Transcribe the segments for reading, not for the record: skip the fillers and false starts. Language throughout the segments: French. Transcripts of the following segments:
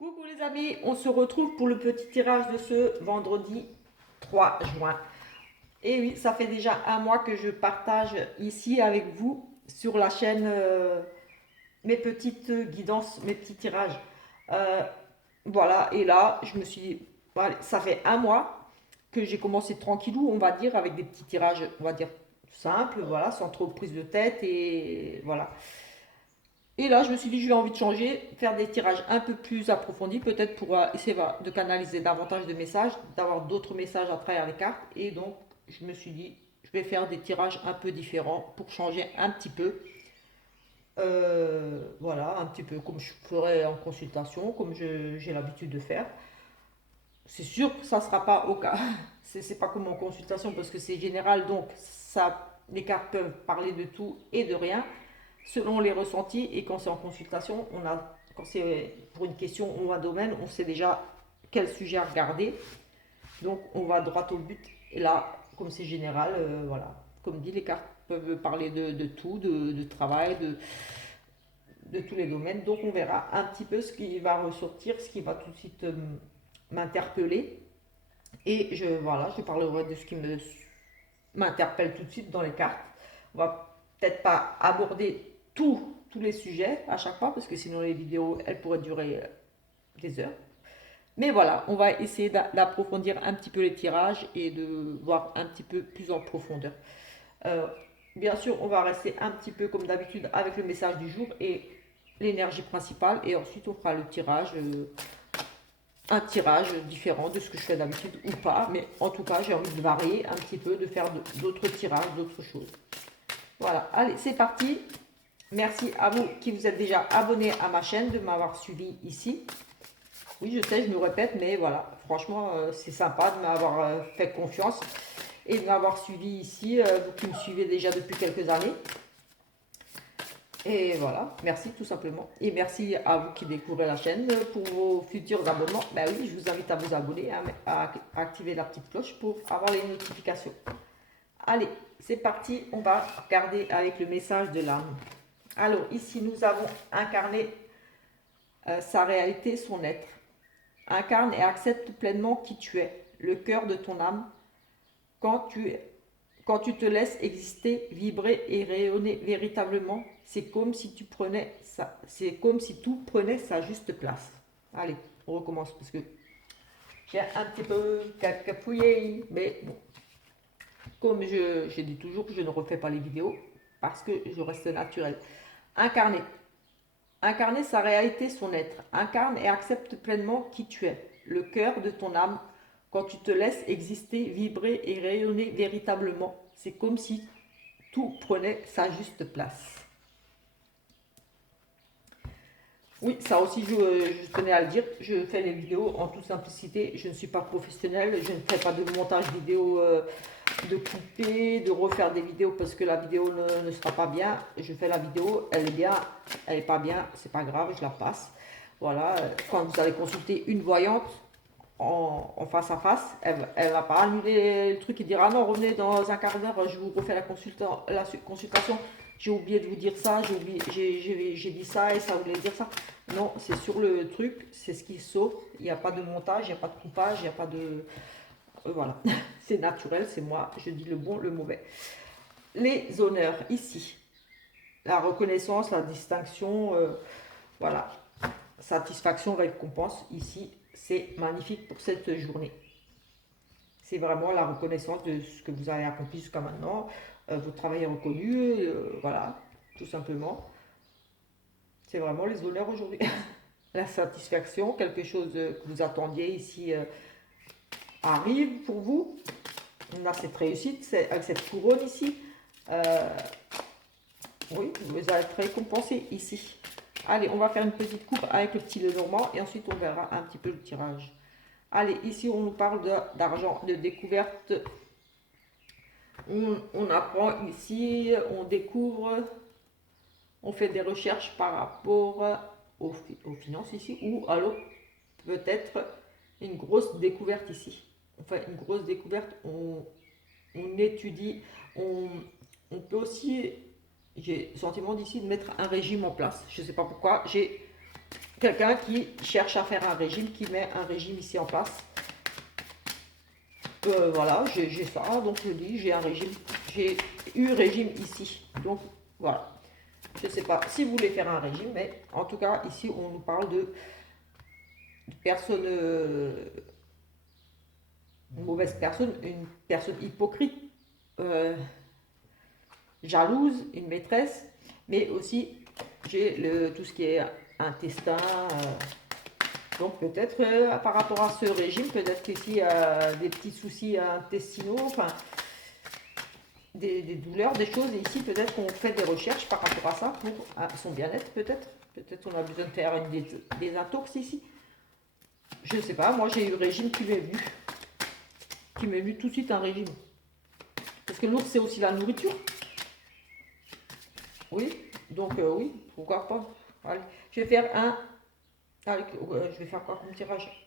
Coucou les amis, on se retrouve pour le petit tirage de ce vendredi 3 juin. Et oui, ça fait déjà un mois que je partage ici avec vous sur la chaîne mes petites guidances, mes petits tirages. Euh, voilà, et là, je me suis dit, allez, ça fait un mois que j'ai commencé tranquillou, on va dire, avec des petits tirages, on va dire, simples, voilà, sans trop de prise de tête, et voilà. Et là, je me suis dit, j'ai envie de changer, faire des tirages un peu plus approfondis, peut-être pour essayer voilà, de canaliser davantage de messages, d'avoir d'autres messages à travers les cartes. Et donc, je me suis dit, je vais faire des tirages un peu différents pour changer un petit peu. Voilà, un petit peu comme je ferais en consultation, comme j'ai l'habitude de faire. C'est sûr que ça ne sera pas au cas. C'est pas comme en consultation parce que c'est général, donc ça, les cartes peuvent parler de tout et de rien selon les ressentis. Et quand c'est en consultation, quand c'est pour une question ou un domaine, on sait déjà quel sujet à regarder. Donc on va droit au but. Et là, comme c'est général, voilà. Comme dit, les cartes peuvent parler de tout, de travail, de tous les domaines. Donc on verra un petit peu ce qui va ressortir, ce qui va tout de suite m'interpeller. Et voilà, je parlerai de ce qui m'interpelle tout de suite dans les cartes. On va peut-être pas aborder tous les sujets à chaque fois, parce que sinon les vidéos, elles pourraient durer des heures. Mais voilà, on va essayer d'approfondir un petit peu les tirages et de voir un petit peu plus en profondeur. Euh, Bien sûr, on va rester un petit peu comme d'habitude avec le message du jour et l'énergie principale. Et ensuite, on fera le tirage, un tirage différent de ce que je fais d'habitude ou pas. Mais en tout cas, j'ai envie de varier un petit peu, de faire d'autres tirages, d'autres choses. Voilà, allez, c'est parti. Merci à vous qui vous êtes déjà abonnés à ma chaîne, de m'avoir suivi ici. Oui, je sais, je me répète, mais voilà, franchement, c'est sympa de m'avoir fait confiance et de m'avoir suivi ici, vous qui me suivez déjà depuis quelques années. Et voilà, merci tout simplement. Et merci à vous qui découvrez la chaîne pour vos futurs abonnements. Ben oui, je vous invite à vous abonner, à activer la petite cloche pour avoir les notifications. Allez, c'est parti, on va regarder avec le message de l'âme. Alors, ici, nous avons incarné sa réalité, son être. Incarne et accepte pleinement qui tu es, le cœur de ton âme, quand tu, quand tu te laisses exister, vibrer et rayonner véritablement. C'est comme si c'est comme si tout prenait sa juste place. Allez, on recommence parce que j'ai un petit peu cafouillé, mais bon, comme je dis toujours, je ne refais pas les vidéos parce que je reste naturel. Incarner. Incarner sa réalité, son être. Incarne et accepte pleinement qui tu es, le cœur de ton âme, quand tu te laisses exister, vibrer et rayonner véritablement. C'est comme si tout prenait sa juste place. Oui, ça aussi, je tenais à le dire. Je fais les vidéos en toute simplicité. Je ne suis pas professionnelle. Je ne fais pas de montage vidéo, de couper, de refaire des vidéos parce que la vidéo ne sera pas bien. Je fais la vidéo, elle est bien, elle n'est pas bien, c'est pas grave, je la passe. Voilà, quand vous allez consulter une voyante en face à face, elle va pas annuler le truc et dire ah non, revenez dans un quart d'heure, je vous refais la consultation. J'ai oublié de vous dire ça, j'ai dit ça et ça voulait dire ça. Non, c'est sur le truc, c'est ce qui saute. Il n'y a pas de montage, il n'y a pas de coupage, il n'y a pas de. Voilà, c'est naturel, c'est moi, je dis le bon, le mauvais. Les honneurs, ici. La reconnaissance, la distinction, voilà. Satisfaction, récompense, ici, c'est magnifique pour cette journée. C'est vraiment la reconnaissance de ce que vous avez accompli jusqu'à maintenant. Votre travail est reconnu, voilà, tout simplement. C'est vraiment les honneurs aujourd'hui. La satisfaction, quelque chose que vous attendiez ici arrive pour vous. On a cette réussite, avec cette couronne ici. Euh, oui, vous allez être récompensé ici. Allez, on va faire une petite coupe avec le petit Lenormand et ensuite on verra un petit peu le tirage. Allez, ici on nous parle d'argent, de découverte. On apprend ici, on découvre, on fait des recherches par rapport aux finances ici, ou alors peut-être une grosse découverte ici. On fait une grosse découverte, on étudie, on peut aussi, j'ai le sentiment d'ici de mettre un régime en place. Je ne sais pas pourquoi, j'ai quelqu'un qui cherche à faire un régime, qui met un régime ici en place. Voilà, j'ai ça, donc je dis, j'ai un régime, j'ai eu régime ici. Donc voilà, je ne sais pas si vous voulez faire un régime, mais en tout cas, ici, on nous parle de personne, une mauvaise personne, une personne hypocrite, euh, jalouse, une maîtresse, mais aussi j'ai tout ce qui est intestin. Donc peut-être par rapport à ce régime, peut-être qu'ici il y a des petits soucis intestinaux, enfin des douleurs, des choses. Et ici peut-être qu'on fait des recherches par rapport à ça pour son bien-être peut-être. Peut-être qu'on a besoin de faire des intox ici. Je ne sais pas, moi j'ai eu le régime qui m'est venu tout de suite un régime. Parce que l'autre c'est aussi la nourriture. Oui, donc oui, pourquoi pas. Allez, je vais faire un. Allez, je vais faire quoi comme tirage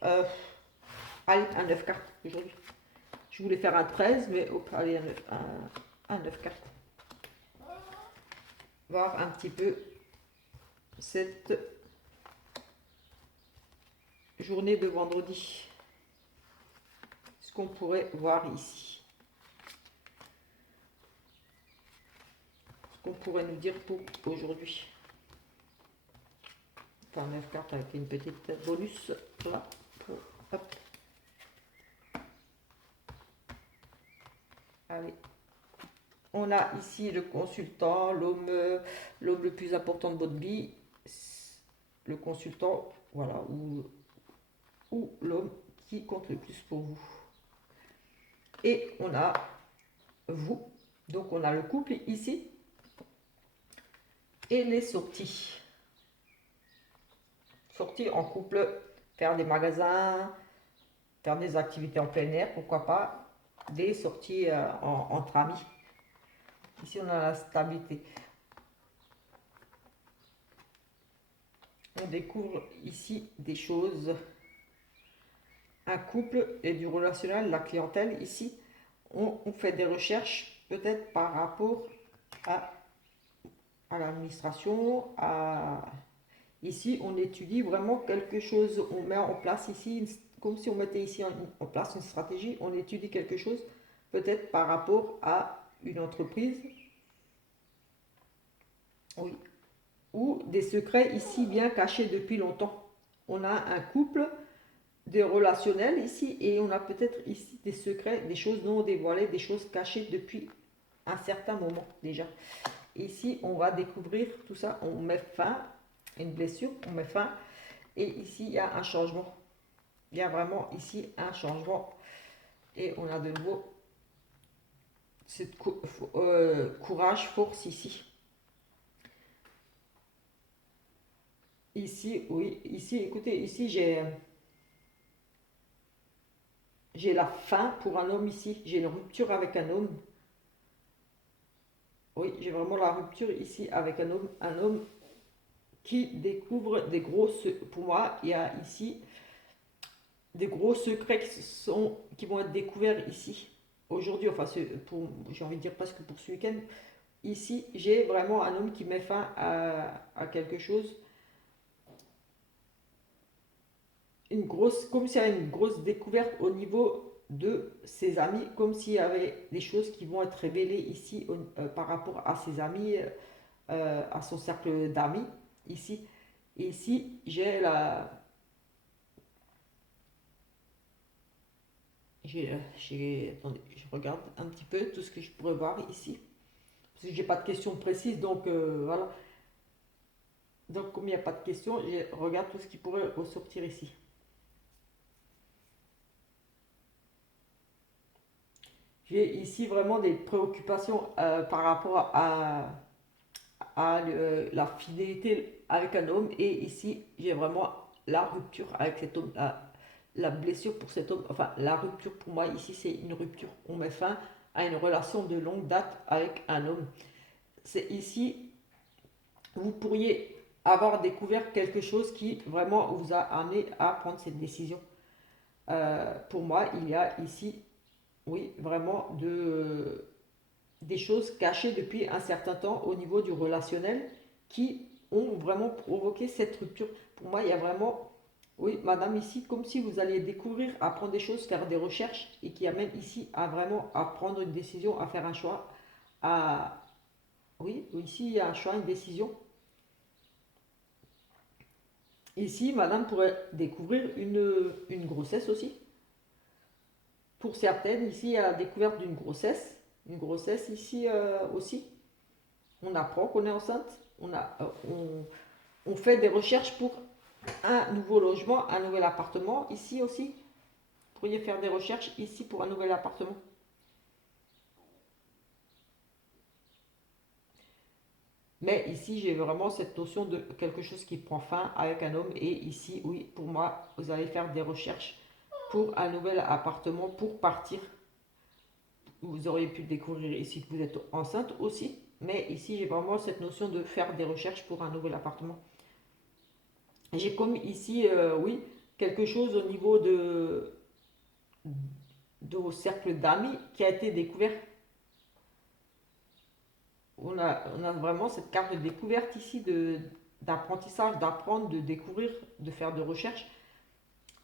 allez, un 9 cartes aujourd'hui. Je voulais faire un 13, mais hop, allez, un 9 cartes. Voir un petit peu cette journée de vendredi. Ce qu'on pourrait voir ici. Ce qu'on pourrait nous dire pour aujourd'hui. Enfin, 9 cartes avec une petite bonus là. Hop. Allez. On a ici le consultant, l'homme le plus important de votre vie, le consultant, voilà, ou l'homme qui compte le plus pour vous. Et on a vous, donc on a le couple ici, et les sorties. Sorties en couple, faire des magasins, faire des activités en plein air, pourquoi pas, des sorties entre amis. Ici on a la stabilité. On découvre ici des choses. Un couple et du relationnel, la clientèle ici, on fait des recherches peut-être par rapport à l'administration. Ici, on étudie vraiment quelque chose, on met en place ici, comme si on mettait ici en place une stratégie, on étudie quelque chose peut-être par rapport à une entreprise. Oui. Ou des secrets ici bien cachés depuis longtemps. On a un couple, des relationnels ici, et on a peut-être ici des secrets, des choses non dévoilées, des choses cachées depuis un certain moment déjà. Ici, on va découvrir tout ça, on met fin à une blessure, on met fin, et ici, il y a un changement. Il y a vraiment ici un changement, et on a de nouveau cette courage, force ici. Ici, oui, ici, écoutez, ici, j'ai la fin pour un homme ici, j'ai une rupture avec un homme. Oui, j'ai vraiment la rupture ici avec un homme qui découvre des grosses. Pour moi, il y a ici des gros secrets qui vont être découverts ici aujourd'hui. Enfin, j'ai envie de dire presque pour ce week-end. Ici, j'ai vraiment un homme qui met fin à quelque chose. Comme s'il y avait une grosse découverte au niveau de ses amis, comme s'il y avait des choses qui vont être révélées ici par rapport à ses amis, à son cercle d'amis ici. Et ici, attendez, je regarde un petit peu tout ce que je pourrais voir ici. Parce que j'ai pas de questions précises, donc voilà. Donc comme il n'y a pas de questions, je regarde tout ce qui pourrait ressortir ici. J'ai ici vraiment des préoccupations par rapport la fidélité avec un homme. Et ici, j'ai vraiment la rupture avec cet homme, la blessure pour cet homme. Enfin, la rupture pour moi, ici, c'est une rupture. On met fin à une relation de longue date avec un homme. C'est ici, vous pourriez avoir découvert quelque chose qui vraiment vous a amené à prendre cette décision. Pour moi, il y a ici, oui, vraiment des choses cachées depuis un certain temps au niveau du relationnel qui ont vraiment provoqué cette rupture. Pour moi, il y a vraiment, oui, madame, ici, comme si vous alliez découvrir, apprendre des choses, faire des recherches, et qui amène ici à vraiment à prendre une décision, à faire un choix, à, oui, ici, il y a un choix, une décision. Ici, madame pourrait découvrir une grossesse aussi. Pour certaines, ici, il y a la découverte d'une grossesse. Une grossesse ici aussi. On apprend qu'on est enceinte. On fait des recherches pour un nouveau logement, un nouvel appartement. Ici aussi, vous pourriez faire des recherches ici pour un nouvel appartement. Mais ici, j'ai vraiment cette notion de quelque chose qui prend fin avec un homme. Et ici, oui, pour moi, vous allez faire des recherches pour un nouvel appartement, pour partir. Vous auriez pu découvrir ici que vous êtes enceinte aussi. Mais ici, j'ai vraiment cette notion de faire des recherches pour un nouvel appartement. J'ai comme ici, oui, quelque chose au niveau de vos cercles d'amis qui a été découvert. On a vraiment cette carte de découverte ici d'apprentissage, d'apprendre, de découvrir, de faire de recherches,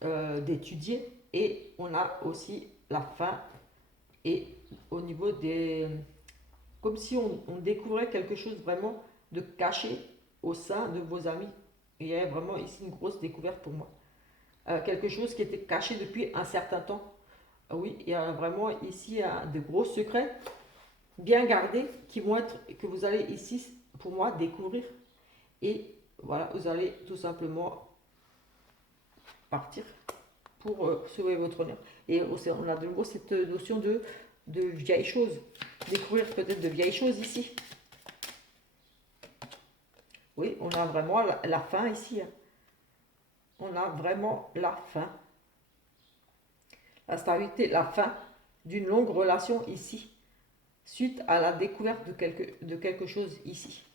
d'étudier. Et on a aussi la fin et au niveau des... Comme si on découvrait quelque chose vraiment de caché au sein de vos amis. Il y a vraiment ici une grosse découverte pour moi. Quelque chose qui était caché depuis un certain temps. Oui, il y a vraiment ici de gros secrets bien gardés qui vont être, que vous allez ici, pour moi, découvrir. Et voilà, vous allez tout simplement partir pour sauver votre honneur. Et on a de nouveau cette notion de vieilles choses. Découvrir peut-être de vieilles choses ici. Oui, on a vraiment la fin ici. On a vraiment la fin. La stabilité, la fin d'une longue relation ici. Suite à la découverte de quelque chose ici.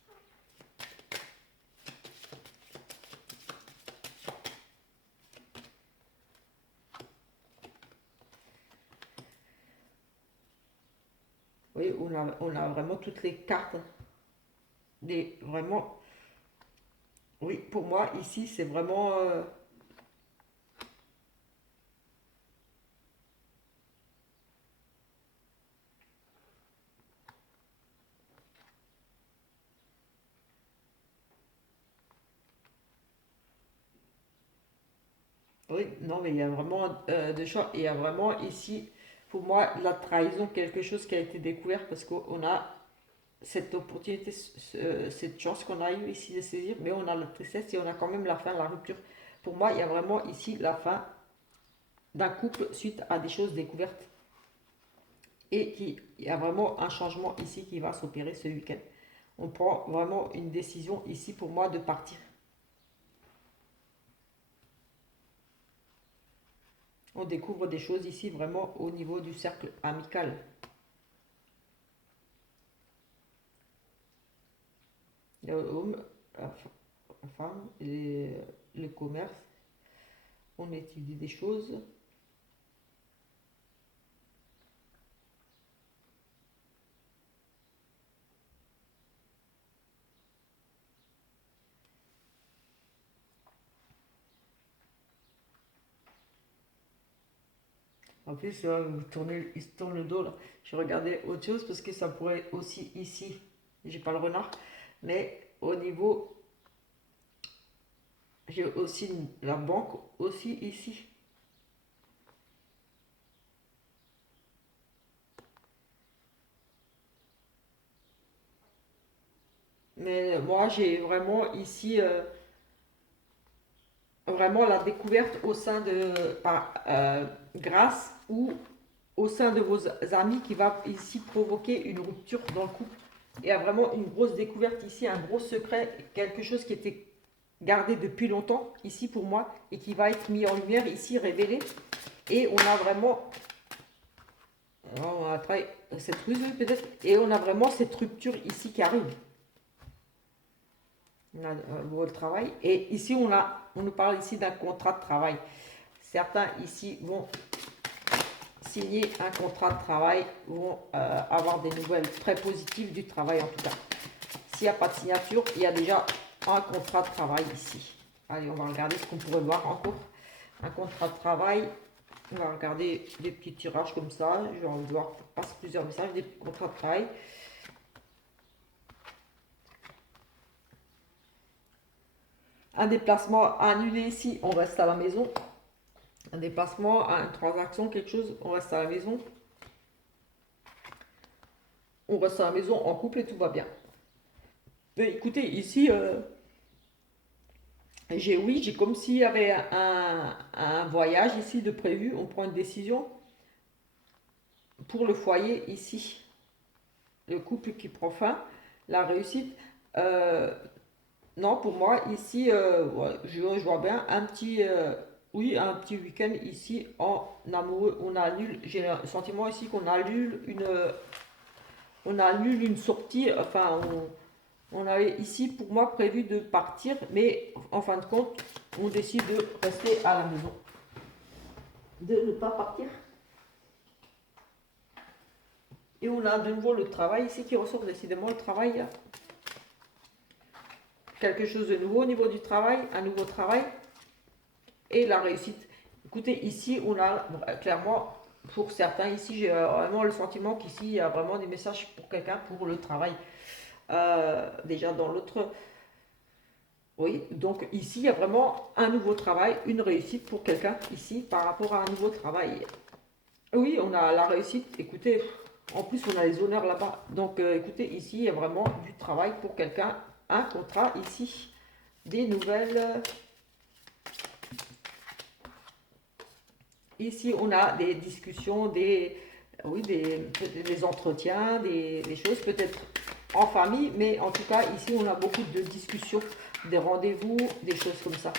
Oui, on a vraiment toutes les cartes. Vraiment, oui, pour moi, ici, c'est vraiment... oui, non, mais il y a vraiment de choix. Il y a vraiment ici, pour moi, la trahison, quelque chose qui a été découvert parce qu'on a cette opportunité, cette chance qu'on a eu ici de saisir, mais on a la tristesse et on a quand même la fin, la rupture. Pour moi, il y a vraiment ici la fin d'un couple suite à des choses découvertes. Et il y a vraiment un changement ici qui va s'opérer ce week-end. On prend vraiment une décision ici pour moi de partir. On découvre des choses ici vraiment au niveau du cercle amical. L'homme, la femme, le commerce. On étudie des choses. En plus, il se tourne le dos là. Je regardais autre chose parce que ça pourrait aussi ici. J'ai pas le renard. Mais au niveau, j'ai aussi la banque aussi ici. Mais moi, j'ai vraiment ici vraiment la découverte au sein de, grâce ou au sein de vos amis qui va ici provoquer une rupture dans le couple. Il y a vraiment une grosse découverte ici, un gros secret, quelque chose qui était gardé depuis longtemps ici pour moi et qui va être mis en lumière ici, révélé. Et on a vraiment, on a travaillé cette ruse peut-être, et on a vraiment cette rupture ici qui arrive. On a le travail. Et ici, on nous parle ici d'un contrat de travail. Certains ici vont signer un contrat de travail, vont avoir des nouvelles très positives du travail en tout cas. S'il n'y a pas de signature, il y a déjà un contrat de travail ici. Allez, on va regarder ce qu'on pourrait voir encore. Un contrat de travail. On va regarder des petits tirages comme ça. Je vais voir passer plusieurs messages, des petits contrats de travail. Un déplacement annulé ici, on reste à la maison. Un déplacement, une transaction, quelque chose, on reste à la maison. On reste à la maison en couple et tout va bien. Mais écoutez, ici, j'ai comme s'il y avait un voyage ici de prévu. On prend une décision pour le foyer ici. Le couple qui prend fin, la réussite. Euh, non, pour moi, ici, ouais, je vois bien un petit, oui, un petit week-end ici en amoureux. On annule, j'ai le sentiment ici qu'on annule une sortie. Enfin, on avait ici pour moi prévu de partir, mais en fin de compte, on décide de rester à la maison, de ne pas partir. Et on a de nouveau le travail ici qui ressort, décidément le travail là. Quelque chose de nouveau au niveau du travail, un nouveau travail et la réussite. Écoutez, ici on a clairement, pour certains ici, j'ai vraiment le sentiment qu'ici il y a vraiment des messages pour quelqu'un pour le travail. Déjà dans l'autre, oui, donc ici il y a vraiment un nouveau travail, une réussite pour quelqu'un ici par rapport à un nouveau travail. Oui, on a la réussite, écoutez, en plus on a les honneurs là-bas. Donc écoutez, ici il y a vraiment du travail pour quelqu'un, un contrat ici, des nouvelles. Ici on a des discussions, oui, des entretiens, des choses peut-être en famille, mais en tout cas ici on a beaucoup de discussions, des rendez-vous, des choses comme ça.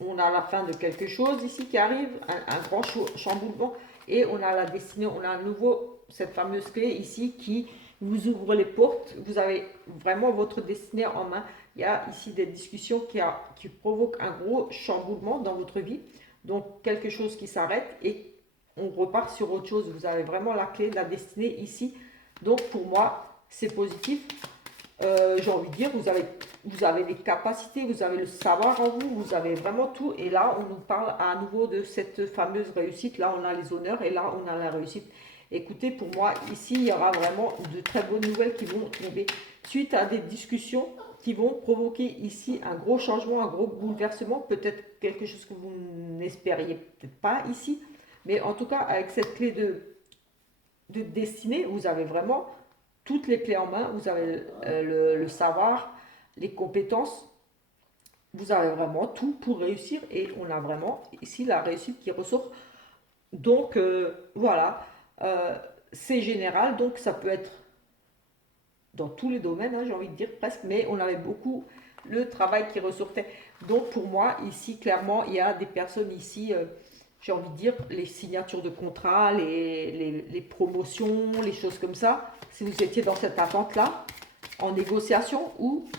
On a la fin de quelque chose ici qui arrive, un grand chamboulement, et on a la destinée, on a à nouveau cette fameuse clé ici qui vous ouvre les portes, vous avez vraiment votre destinée en main. Il y a ici des discussions qui provoquent un gros chamboulement dans votre vie, donc quelque chose qui s'arrête et on repart sur autre chose. Vous avez vraiment la clé de la destinée ici, donc pour moi c'est positif. J'ai envie de dire, vous avez les capacités, vous avez le savoir en vous, vous avez vraiment tout. Et là, on nous parle à nouveau de cette fameuse réussite. Là, on a les honneurs et là, on a la réussite. Écoutez, pour moi, ici, il y aura vraiment de très bonnes nouvelles qui vont tomber suite à des discussions qui vont provoquer ici un gros changement, un gros bouleversement, peut-être quelque chose que vous n'espériez peut-être pas ici. Mais en tout cas, avec cette clé de destinée, vous avez vraiment toutes les clés en main, vous avez le savoir, les compétences, vous avez vraiment tout pour réussir et on a vraiment ici la réussite qui ressort. Donc voilà, euh, c'est général, donc ça peut être dans tous les domaines, hein, j'ai envie de dire presque, mais on avait beaucoup le travail qui ressortait. Donc pour moi, ici, clairement, il y a des personnes ici, j'ai envie de dire, les signatures de contrats, les promotions, les choses comme ça. Si vous étiez dans cette attente-là, en négociation ou,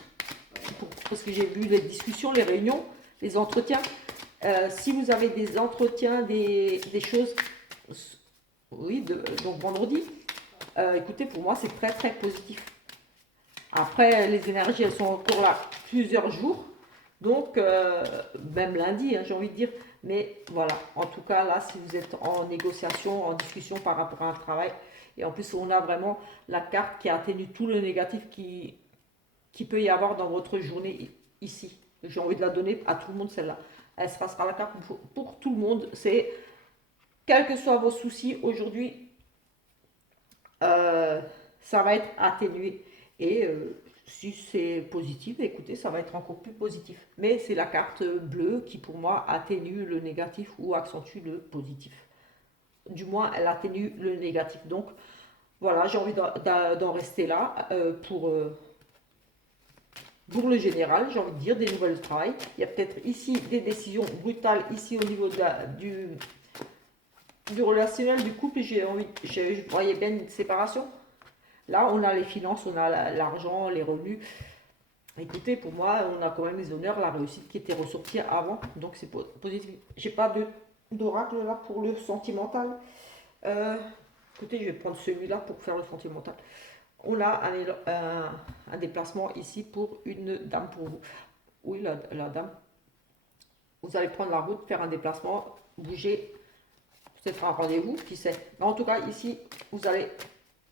parce que j'ai vu les discussions, les réunions, les entretiens, si vous avez des entretiens, des choses, oui, donc vendredi, écoutez, pour moi, c'est très très positif. Après, les énergies, elles sont encore là plusieurs jours. Donc, même lundi, hein, j'ai envie de dire. Mais voilà, en tout cas, là, si vous êtes en négociation, en discussion par rapport à un travail, et en plus, on a vraiment la carte qui atténue tout le négatif qui peut y avoir dans votre journée ici. J'ai envie de la donner à tout le monde, celle-là. Elle sera la carte pour tout le monde. C'est, quels que soient vos soucis aujourd'hui, euh, ça va être atténué. Et si c'est positif, écoutez, ça va être encore plus positif. Mais c'est la carte bleue qui, pour moi, atténue le négatif ou accentue le positif. Du moins, elle atténue le négatif. Donc, voilà, j'ai envie d'en rester là pour le général, j'ai envie de dire, des nouvelles travail. Il y a peut-être ici des décisions brutales, ici au niveau du relationnel, du couple. Je voyais bien une séparation. Là, on a les finances, on a l'argent, les revenus. Écoutez, pour moi, on a quand même les honneurs, la réussite qui était ressortie avant, donc c'est positif. J'ai pas d'oracle là pour le sentimental. Euh, Écoutez, je vais prendre celui-là pour faire le sentimental. On a un déplacement ici pour une dame pour vous. oui, la dame, vous allez prendre la route, faire un déplacement, bouger, peut-être un rendez-vous, qui sait. Mais en tout cas, ici, vous allez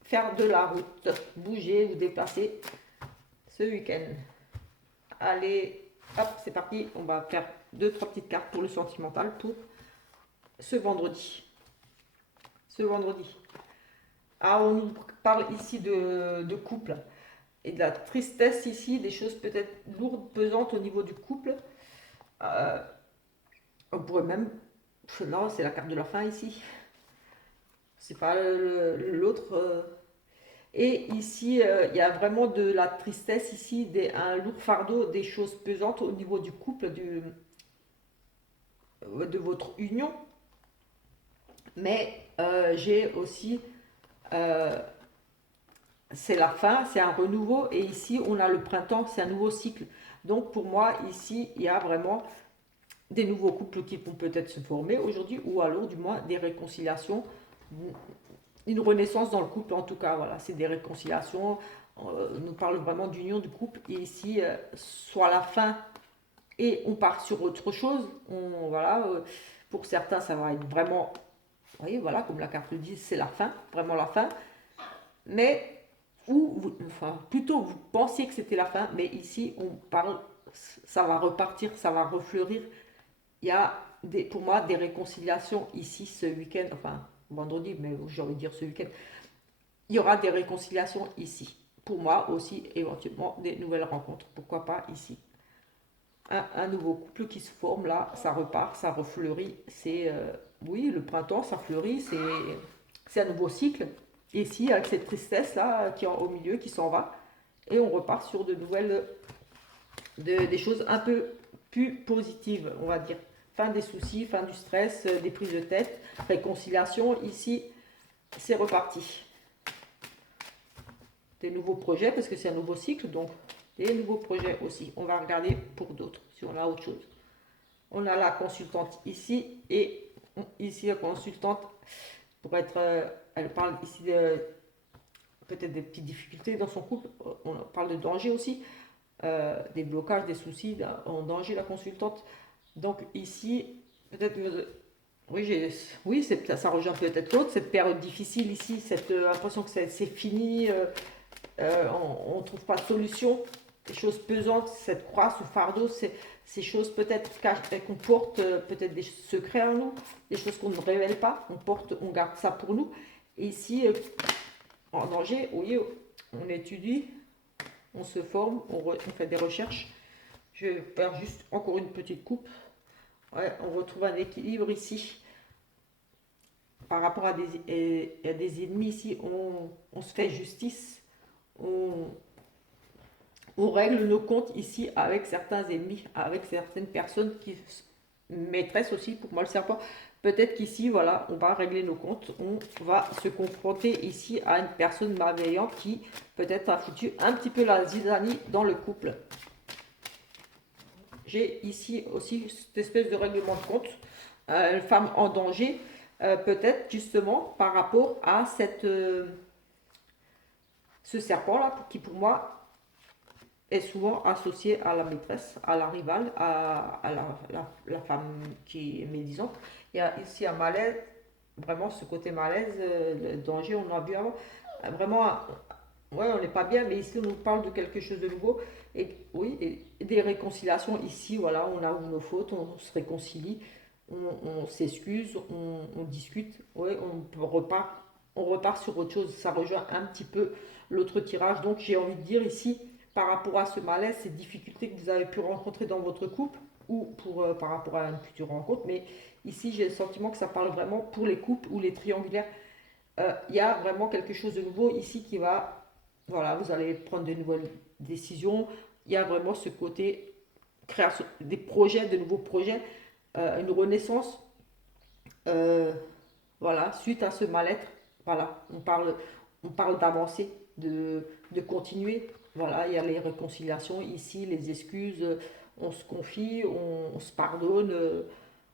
faire de la route, bouger, vous déplacer ce week-end. Allez, hop, c'est parti. On va faire deux, trois petites cartes pour le sentimental pour ce vendredi. Ce vendredi. Ah, on nous parle ici de couple et de la tristesse ici, des choses peut-être lourdes, pesantes au niveau du couple. Euh, on pourrait même... Non, c'est la carte de la fin ici. C'est pas l'autre. Et ici, il y a vraiment de la tristesse ici, un lourd fardeau, des choses pesantes au niveau du couple, de votre union. Mais j'ai aussi, euh, c'est la fin, c'est un renouveau. Et ici, on a le printemps, c'est un nouveau cycle. Donc pour moi, ici, il y a vraiment des nouveaux couples qui vont peut-être se former aujourd'hui, ou alors du moins des réconciliations, une renaissance dans le couple en tout cas. Voilà, c'est des réconciliations. On nous parle vraiment d'union du couple. Et ici, soit la fin et on part sur autre chose. Voilà, pour certains, ça va être vraiment, vous voyez, voilà, comme la carte le dit, c'est la fin, vraiment la fin. Mais, enfin, plutôt vous pensiez que c'était la fin, mais ici, on parle, ça va repartir, ça va refleurir. Il y a, pour moi, des réconciliations ici ce week-end, enfin, vendredi, mais j'ai envie de dire ce week-end. Il y aura des réconciliations ici. Pour moi aussi, éventuellement, des nouvelles rencontres. Pourquoi pas ici. Un nouveau couple qui se forme là, ça repart, ça refleurit. C'est, oui, le printemps, ça fleurit, c'est un nouveau cycle. Et ici, avec cette tristesse là qui est au milieu, qui s'en va, et on repart sur de nouvelles, des choses un peu plus positives, on va dire. Fin des soucis, fin du stress, des prises de tête, réconciliation. Ici, c'est reparti. Des nouveaux projets, parce que c'est un nouveau cycle, donc des nouveaux projets aussi. On va regarder pour d'autres, si on a autre chose. On a la consultante ici, et ici la consultante, pour être, elle parle ici de peut-être des petites difficultés dans son couple, on parle de danger aussi, des blocages, des soucis, en danger la consultante. Donc ici, peut-être, oui, oui ça rejoint peut-être l'autre, cette période difficile ici, cette impression que c'est fini, on ne trouve pas de solution, des choses pesantes, cette croix, ce fardeau, ces choses peut-être qu'on porte, peut-être des secrets en nous, des choses qu'on ne révèle pas, on garde ça pour nous. Et ici, en danger, oui, on étudie, on se forme, on fait des recherches. Je vais faire juste encore une petite coupe. Ouais, on retrouve un équilibre ici. Par rapport à des ennemis ici, on se fait justice. On, on règle nos comptes ici avec certains ennemis, avec certaines personnes qui maîtresse aussi pour moi le serpent. Peut-être qu'ici, voilà, on va régler nos comptes, on va se confronter ici à une personne malveillante qui peut-être a foutu un petit peu la zizanie dans le couple. J'ai ici aussi cette espèce de règlement de compte, une femme en danger, peut-être justement par rapport à ce serpent-là, qui pour moi est souvent associé à la maîtresse, à la rivale, à la femme qui est médisante. Il y a ici un malaise, vraiment ce côté malaise, le danger, on l'a vu avant. Vraiment, ouais, on n'est pas bien, mais ici on nous parle de quelque chose de nouveau. Et oui, et des réconciliations ici, voilà, on avoue nos fautes, on se réconcilie, on s'excuse, on discute, ouais, on repart sur autre chose. Ça rejoint un petit peu l'autre tirage. Donc j'ai envie de dire ici, par rapport à ce malaise, ces difficultés que vous avez pu rencontrer dans votre couple ou par rapport à une future rencontre. Mais ici, j'ai le sentiment que ça parle vraiment pour les couples ou les triangulaires. Il y a vraiment quelque chose de nouveau ici qui va, voilà, vous allez prendre de nouvelles décisions. Il y a vraiment ce côté création des projets, de nouveaux projets, une renaissance. euh, voilà, suite à ce mal-être, voilà, on parle d'avancer, de continuer. Voilà, il y a les réconciliations ici, les excuses, on se confie, on se pardonne,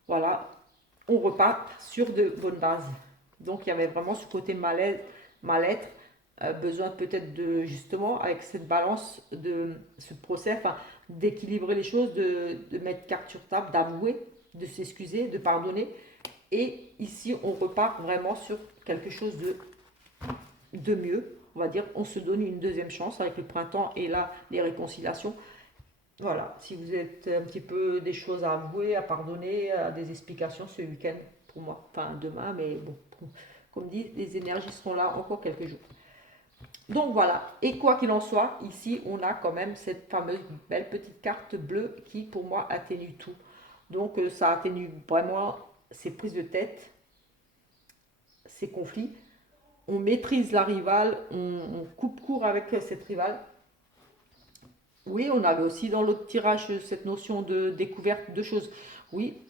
voilà, on repart sur de bonnes bases. Donc il y avait vraiment ce côté mal-être, besoin peut-être de, justement, avec cette balance de ce procès, enfin, d'équilibrer les choses, de mettre carte sur table, d'avouer, de s'excuser, de pardonner. Et ici, on repart vraiment sur quelque chose de mieux. On va dire, on se donne une deuxième chance avec le printemps et là, les réconciliations. Voilà, si vous êtes un petit peu des choses à avouer, à pardonner, à des explications ce week-end pour moi. Enfin, demain, mais bon, comme dit, les énergies seront là encore quelques jours. Donc voilà, et quoi qu'il en soit, ici on a quand même cette fameuse belle petite carte bleue qui pour moi atténue tout. Donc ça atténue vraiment ces prises de tête, ces conflits. On maîtrise la rivale, on coupe court avec cette rivale. Oui, on avait aussi dans l'autre tirage cette notion de découverte de choses. Oui,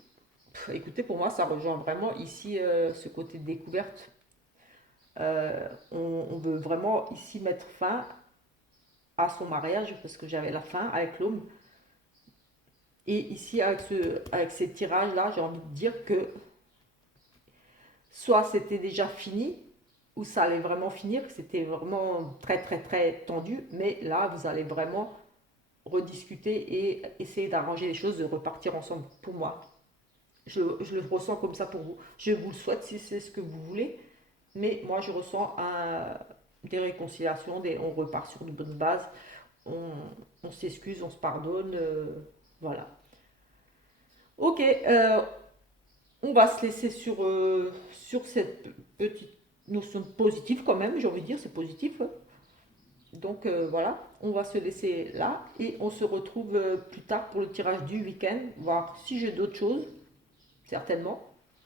écoutez, pour moi ça rejoint vraiment ici ce côté de découverte. On veut vraiment ici mettre fin à son mariage parce que j'avais la fin avec l'homme. Et ici, avec ces tirages-là, j'ai envie de dire que soit c'était déjà fini, ou ça allait vraiment finir, que c'était vraiment très très très tendu, mais là, vous allez vraiment rediscuter et essayer d'arranger les choses, de repartir ensemble pour moi. Je le ressens comme ça pour vous. Je vous le souhaite si c'est ce que vous voulez, mais moi je ressens des réconciliations, on repart sur de bonnes bases, on, on s'excuse, on se pardonne, voilà. Ok, on va se laisser sur cette petite notion positive quand même, j'ai envie de dire, c'est positif. Ouais. Donc voilà, on va se laisser là et on se retrouve plus tard pour le tirage du week-end, voir si j'ai d'autres choses, certainement.